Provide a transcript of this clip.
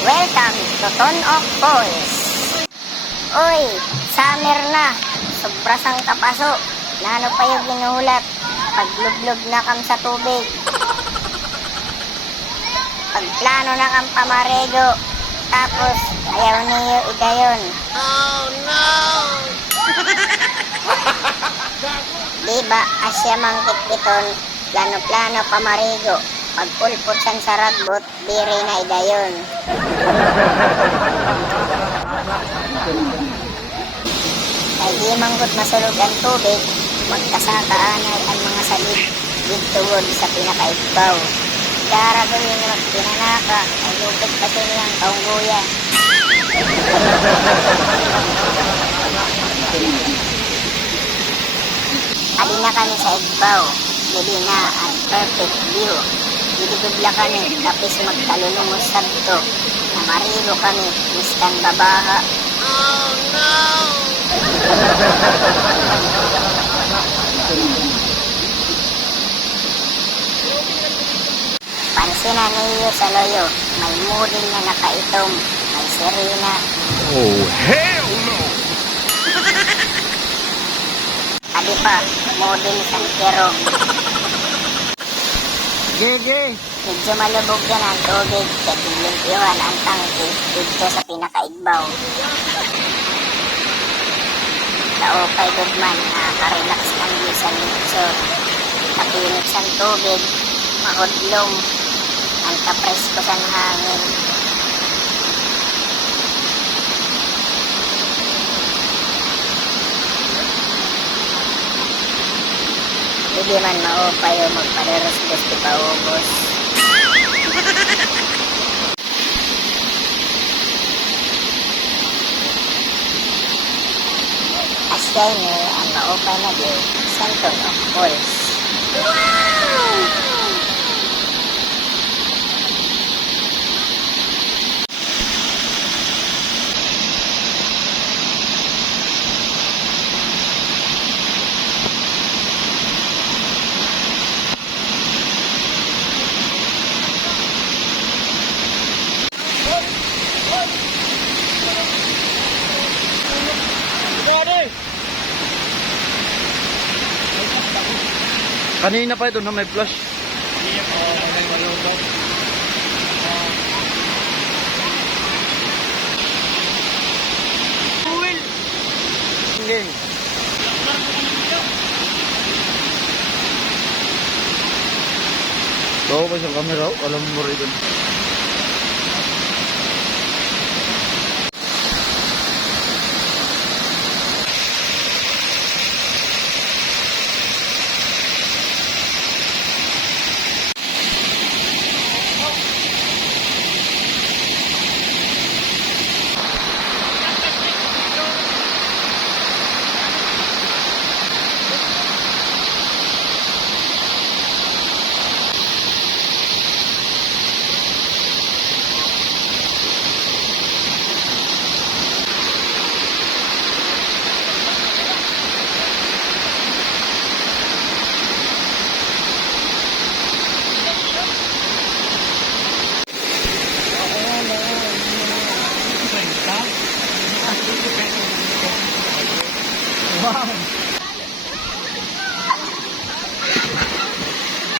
Welcome to Tonok Falls. Uy, summer na. Sobra sang kapaso. Nano pa yung ginuhulat. Paglublog na kam sa tubig. Pagplano na kam pamarego. Tapos, ayaw niyo igayon. Oh no! Diba, asya mangkit iton. Plano-plano pamarego. Pagpulpot san sa ragbot, diri na idayon. Ay di manggut masulog ang tubig, magkasakaanay ang mga salid dituwod sa pinakaigbaw. Gara gawin magpinanaka, ay lupit pa silang kaungguya. Adi na kami sa igbaw, hindi na ang perfect view. Gidigudla kami, kapis magtalulungos sabto. Namarigo kami, miskan babaha. Oh no! Pansinan niyo sa loyo, may model na nakaitom, may sirena. Oh, hell no! Adi pa, model San Kero. Gege! Medyo malubog yan ang tubig, kaya tiglimpyuhan ang tangke dito sa pinakaigbaw. Kaupay gudman, nakaka-relax ng view sa nature. Kapilit sa tubig, mahudlong, ang kapresko sa hangin. Hindi man maupay o magpadaros-dos di paubos. Asyay ni ang maupay na di Santon of Falls. Wow! Kanina pa ito na may flash. Sige. Bawa pa sa camera, alam mo rin.